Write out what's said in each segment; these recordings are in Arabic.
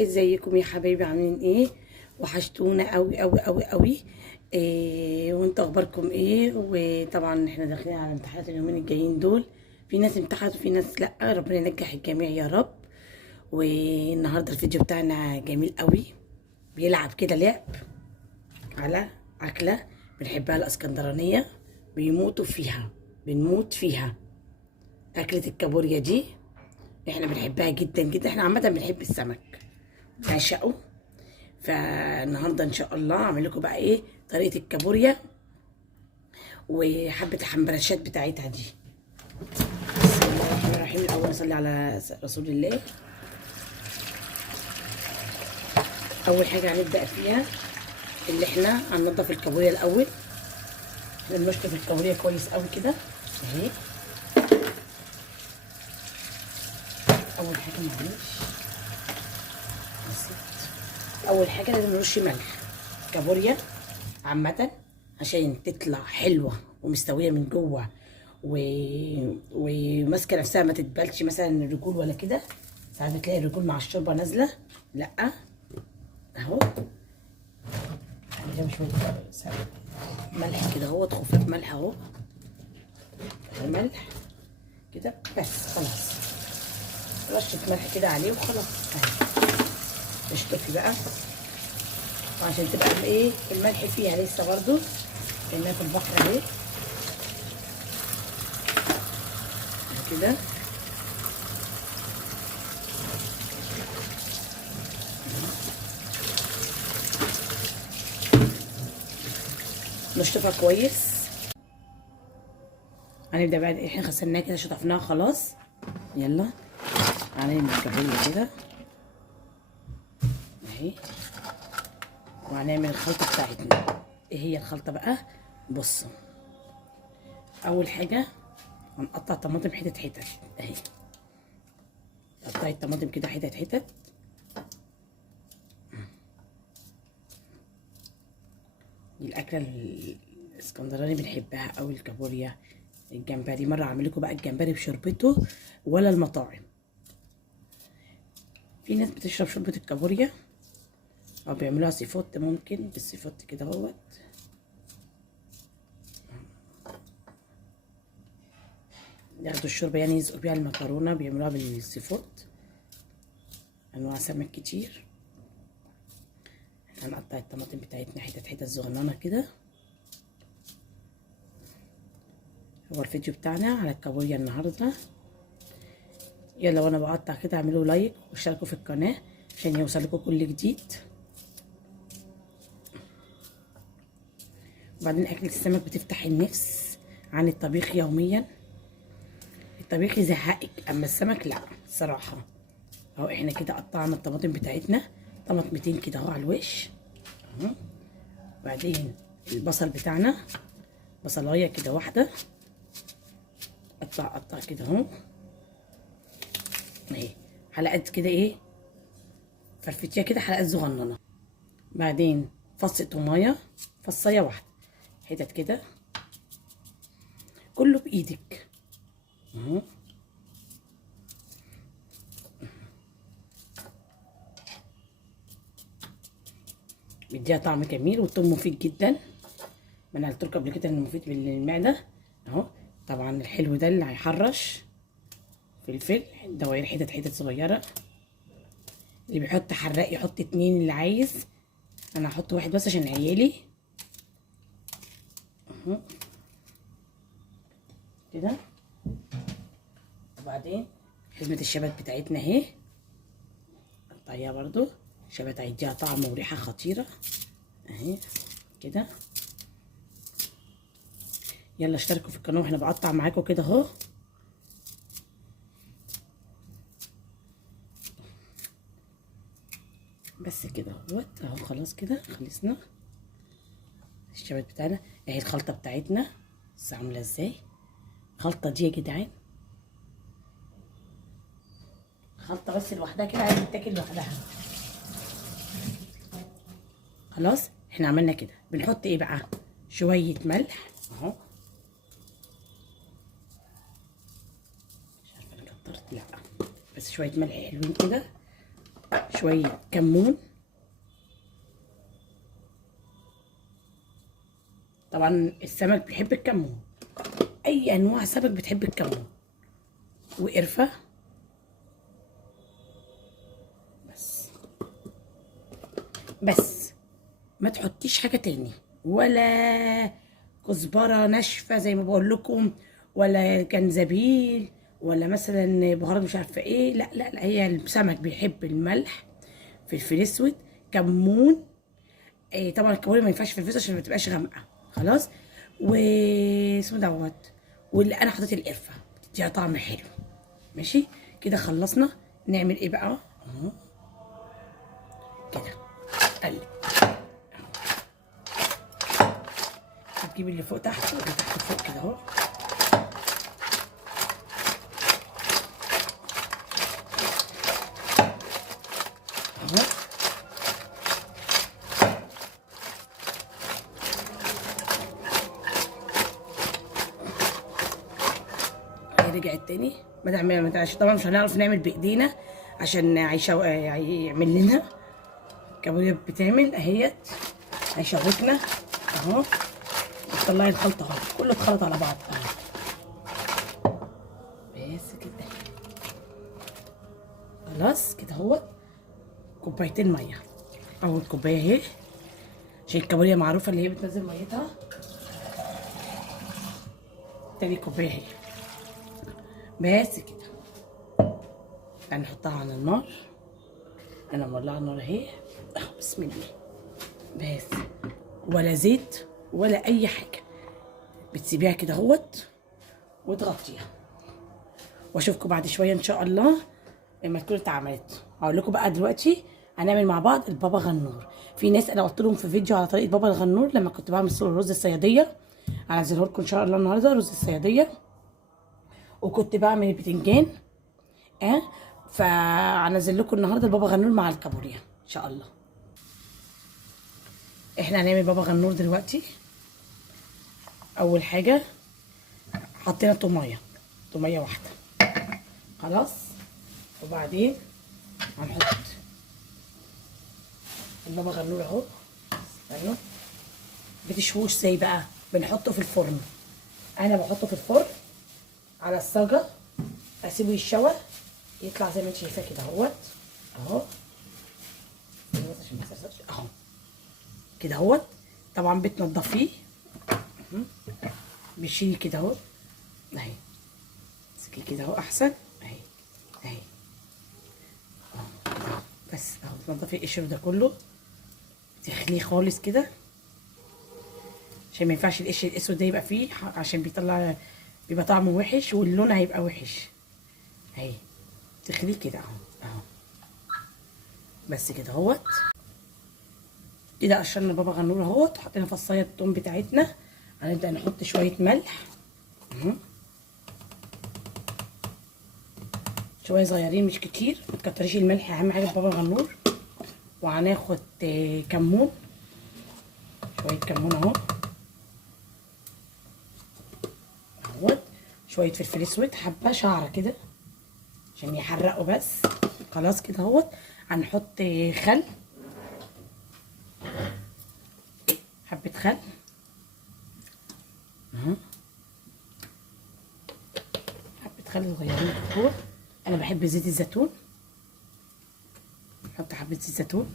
ازيكم يا حبايبي؟ عاملين ايه؟ وحشتونا قوي قوي قوي قوي. وانتوا اخباركم ايه؟ وطبعا احنا داخلين على امتحانات اليومين الجايين دول. في ناس امتحنت وفي ناس لا، ربنا ينجح الجميع يا رب. والنهارده الفيديو بتاعنا جميل قوي، بيلعب كده لعب على اكله بنحبها الاسكندرانيه، بيموتوا فيها، بنموت فيها. اكله الكابوريا دي احنا بنحبها جدا جدا، احنا عامه بنحب السمك، نعشقه. فالنهارده ان شاء الله هعمل لكم بقى ايه طريقه الكابوريا وحبه الحنبرشات بتاعتها دي. بسم الله الرحمن الرحيم. الاول نصلي على رسول الله. اول حاجه هنبدا فيها اللي احنا هننضف الكابوريا الاول. بنشطف الكابوريا كويس قوي كده اهي. اول حاجه معلش نسيت، اول حاجه لازم نرش ملح كابوريا عامه عشان تطلع حلوه ومستويه من جوه وماسكه نفسها، ما تتبلش مثلا الرجول ولا كده. ساعات بتلاقي الرجول مع الشوربه نازله، لا اهو. هنجيب شويه ملح كده اهو، خفيف ملح اهو، ملح كده بس خلاص، رشه ملح كده عليه وخلاص اهي. اشطفي بقى عشان تبقى ايه الملح فيها لسه برضو كأنها في البحر اهي كده. نشطفها كويس. هنبدأ بقى، احنا غسلناها كده شطفناها خلاص. يلا هنعمل الكابوريا كده اهي، وهنعمل الخلطة بتاعتنا. ايه هي الخلطة بقى؟ بصوا، اول حاجة هنقطع طماطم حتت حتت اهي. قطعي الطماطم كده حتت حتت. دي الاكله الاسكندراني بنحبها قوي، الكابوريا، الجمبري. مره اعمل لكم بقى الجمبري بشوربته ولا المطاعم. في ناس بتشرب شوربه الكابوريا او بيعملوها سيفوت، ممكن بالسيفوت كده اهوت. ياخدوا الشوربه يعني يسقوا بيها المكرونه، بيعملوها بالسيفوت. انواع سمك كتير. هنقطع الطماطم بتاعتنا حتت حتت صغننه كده. هو الفيديو بتاعنا على الكابوريا النهارده. يلا وانا بقطع كده اعملوا لايك واشتركوا في القناه عشان يوصلكوا كل جديد. وبعدين اكلة السمك بتفتح النفس عن الطبيخ يوميا. الطبيخ يزهقك اما السمك لا الصراحه. اهو احنا كده قطعنا الطماطم بتاعتنا طماطمتين كده اهو على الوش اهو. وبعدين البصل بتاعنا بصلايه كده واحده، قطع كده اهو اهي، حلقات كده ايه، فرفتيه كده حلقات صغننه. بعدين فص توميه، فصايه واحده، حتت كده كله بايدك اهو. بيديها طعم جميل، والثوم مفيد جدا. ما انا قلت لكم قبل كده انه مفيد للمعده اهو. طبعا الحلو ده اللي هيحرش، فلفل دواير حتت حتت صغيره. اللي بيحط حراق يحط 2 اللي عايز، انا هحط واحد بس عشان عيالي اهو كده. وبعدين حزمه الشبت بتاعتنا اهي، قطعيها برضو. الشبت هيديها طعم وريحه خطيره اهي كده. يلا اشتركوا في القناه واحنا بقطع معاكم كده اهو. بس كده اهوت اهو، خلاص كده خلصنا الشبت بتاعنا اهي. الخلطه بتاعتنا بس عامله ازاي الخلطه دي يا جدعان، خلطه بس لوحدها كده عايزه تتاكل لوحدها. خلاص احنا عملنا كده. بنحط ايه بقى؟ شويه ملح اهو، مش عارفه انا كترت لا، بس شويه ملح حلوين كده شويه كمون. طبعا السمك بيحب الكمون، اي انواع سمك بتحب الكمون. وقرفه بس ما تحطيش حاجه تاني، ولا كزبره ناشفه زي ما بقول لكم، ولا جنزبيل، ولا مثلا بهارات مش عارفه ايه. لا لا لا، هي السمك بيحب الملح، فلفل اسود، كمون. إيه طبعا الكمون ما ينفعش في الفلفل عشان ما تبقاش غامقه خلاص. و اسمه دوت. واللي انا حطيت القرفه بتديها طعم حلو. ماشي كده خلصنا. نعمل ايه بقى؟ اهو كده قلب. هتجيب اللي فوق تحت واللي تحت فوق كده اهو. اهو رجعت تاني. ما تعملش طبعا، مش هنعرف نعمل بايدينا عشان هيعمل لنا كابوريا. بتعمل اهيت، هيشوكنا اهو. طلعي الخلطه اهو، كله اتخلط على بعض اهو. بس كده خلاص كده اهو. كوبايتين ميه، اول كوبايه اهي عشان الكابوريا معروفه اللي هي بتنزل ميتها. تاني كوبايه اهي. بس كده هنحطها على النار. انا مولعه النار اهي اهو. بسم الله. بس ولا زيت ولا اي حاجه، بتسيبيها كده اهوت وتغطيها. واشوفكم بعد شويه ان شاء الله لما تكون اتعملت. هقول لكم بقى دلوقتي هنعمل مع بعض البابا غنور. في ناس انا قلت لهم في فيديو على طريقه بابا الغنور لما كنت بعمل رز الصياديه، هنزله لكم ان شاء الله النهارده رز الصياديه. وكنت بعمل البتنجان فهنزل لكم النهارده البابا غنور مع الكابوريا ان شاء الله. احنا هنعمل بابا غنور دلوقتي. اول حاجه حطينا طوميه واحده خلاص. وبعدين هنحط البابا غنور اهو. ايوه بتشوش ازاي بقى؟ بنحطه في الفرن. انا بحطه في الفرن على الصاجه، اسيبه يتشوى يطلع زي ما انت شايفاه كده اهوت اهو. عشان ما يسرسبش اهو كده اهوت. طبعا بتنضفيه بشيل كده اهو اهي. امسكي كده اهو احسن اهي اهي اهو. بس اهو تنضفي القشر ده كله، تخليه خالص كده عشان ما ينفعش القشر الاسود ده يبقى فيه، عشان بيبقى طعمه وحش واللون هيبقى وحش. اهي تخليه كده اهو اهو. بس كده اهوت. كده قشرنا بابا غنور اهوت. حطينا فصايه الثوم بتاعتنا. هنبدا نحط شويه ملح اهو، شويه صغيرين مش كتير، ما تكتريش الملح اهم حاجه في بابا غنور. وهناخد كمون، شويه كمون اهو اهوت. شويه فلفل اسود حبه شعره كده عشان يحرقوا بس. خلاص كده اهوت. هنحط خل، حبه خل اهو، حبه خل صغيرين اهو. انا بحب زيت الزيتون، نحط حبه زيت زيتون.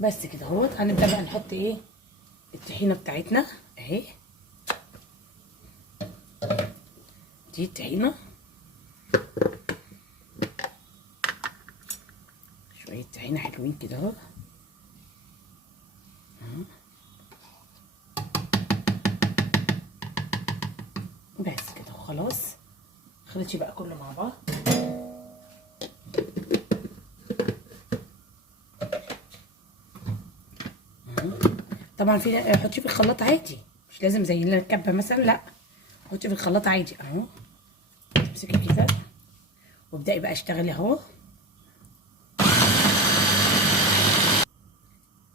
بس كده اهوت. هنبدا بقى نحط ايه؟ الطحينه بتاعتنا اهي. دي الطحينه، شويه طحينه حلوين كده اهو. بس كده وخلاص. خلطش بقى كله مع بعض. طبعا في حطيه في الخلاط عادي، مش لازم زي الكبه مثلا، لا حطيه في الخلاط عادي اهو. امسكي كده وابدأي بقى اشتغلي اهو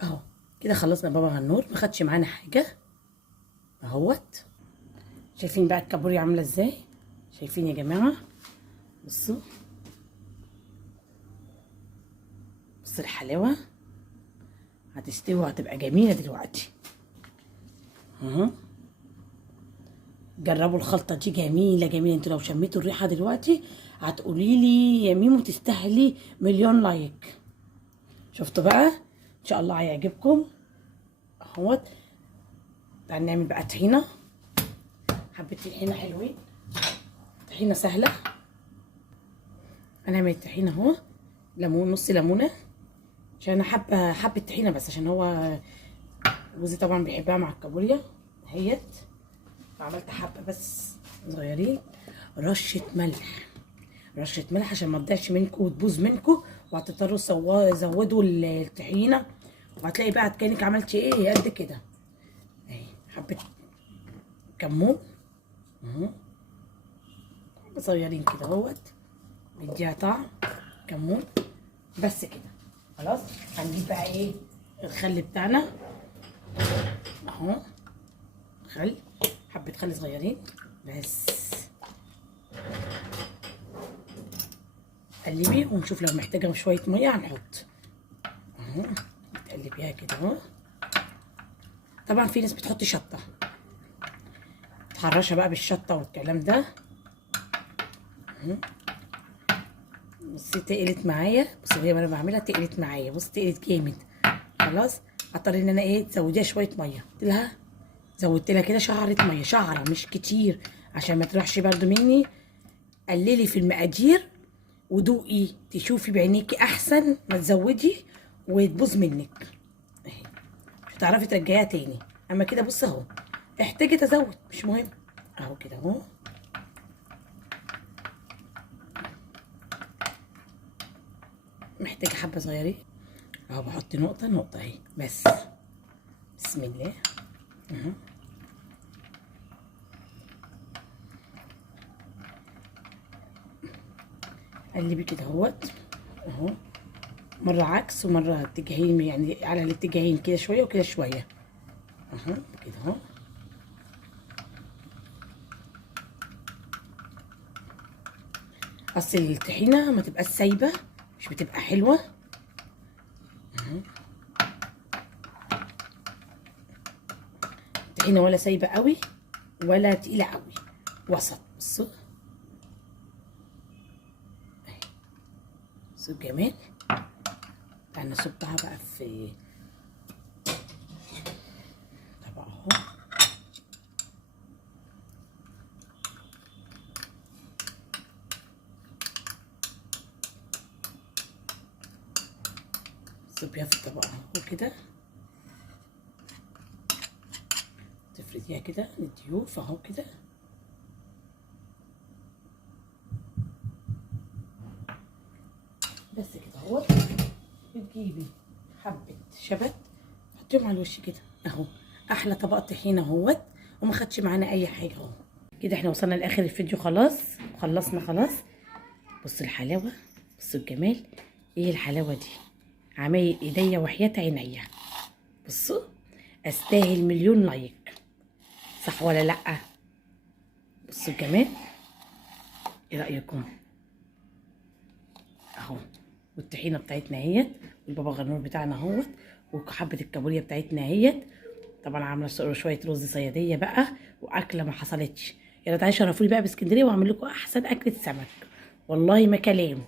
اهو. كده خلصنا بابا غنور، ما خدش معانا حاجه اهوت. شايفين بقى الكابوريا عامله ازاي؟ شايفين يا جماعه؟ بصوا الحلاوه هتستوي وهتبقى جميله دلوقتي اهو. جربوا الخلطه دي جميله جميله. انتوا لو شميتوا الريحه دلوقتي هتقولي لي يا ميمو تستاهلي مليون لايك. شفتوا بقى؟ ان شاء الله هيعجبكم اهوت. تعالوا نعمل بقى طحينه، حبه طحينه حلوين، طحينه سهله. هنعمل الطحينه اهو، ليمون، نص ليمونه، عشان انا حبه طحينه بس، عشان هو جوزي طبعا بيحبها مع الكابوريا اهيت، فعملت حبه بس صغيرين. رشه ملح عشان ما تضيعش منكم وتبوظ منكم، وهتضطروا تزودوا الطحينه، وهتلاقي بقى كانك عملتي ايه قد كده. اهي حبه كمون اهو، صغيرين كده اهوت، بيديها طعم كمون بس كده. خلاص هنجيب بقى ايه الخل بتاعنا اهو، حبه خل صغيرين بس. قلبي ونشوف لو محتاجه شويه ميه هنحط اهو. تقلبيها كده اهو. طبعا في ناس بتحط شطه، تحرشها بقى بالشطه والكلام ده اهو. بصي تقلت معايا، بصي وهي وانا بعملها تقلت معايا، بصي تقلت جامد. خلاص هضطر ان انا ايه تزوديها شويه ميه. زودت لها كده شعره ميه، شعره مش كتير عشان ما تروحش برده مني. قللي في المقادير ودوقي تشوفي بعينيكي احسن ما تزودي وتبوظ منك اهي، مش هتعرفي ترجعيها تاني. اما كده بص اهو، احتاجت ازود مش مهم اهو كده اهو. محتاجه حبه صغيرين اهو، بحط نقطه اهي بس. بسم الله اهو. قلبي كده اهوت اهو، مره عكس ومره اتجاهين، يعني على الاتجاهين كده شويه وكده شويه اهو كده اهو. اصل الطحينه ما تبقاش سايبه، مش بتبقى حلوه اهو. الطحينه ولا سايبه قوي ولا تقيله قوي، وسط. بصوا بصوا الجمال. تعالى نصبها بقى في طبق اهو. صبيها في الطبق اهو كده، تفرديها كده للضيوف اهو كده. بس كده اهو. بتجيبي حبه شبت تحطيهم على الوش كده اهو، احلى طبق طحينه اهوت، وما خدش معانا اي حاجه اهو كده. احنا وصلنا لاخر الفيديو، خلاص خلصنا. بصوا الحلاوه، بصوا الجمال. ايه الحلاوه دي؟ عمايل ايديا وحياة عينيا. بصوا استاهل مليون لايك، صح ولا لا؟ بصوا الجمال، ايه رايكم اهو؟ والطحينه بتاعتنا اهيت، والبابا غنور بتاعنا اهوت، وحبه الكابوريا بتاعتنا اهيت. طبعا عامله شويه رز صياديه بقى، واكله ما حصلتش. يلا تعالوا شرفوني بقى باسكندريه واعمل لكم احسن اكله سمك، والله ما كلام.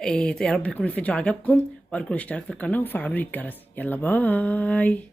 إيه، يا رب يكون الفيديو عجبكم، وارجو الاشتراك في القناه وفعلوا لي الجرس. يلا باي.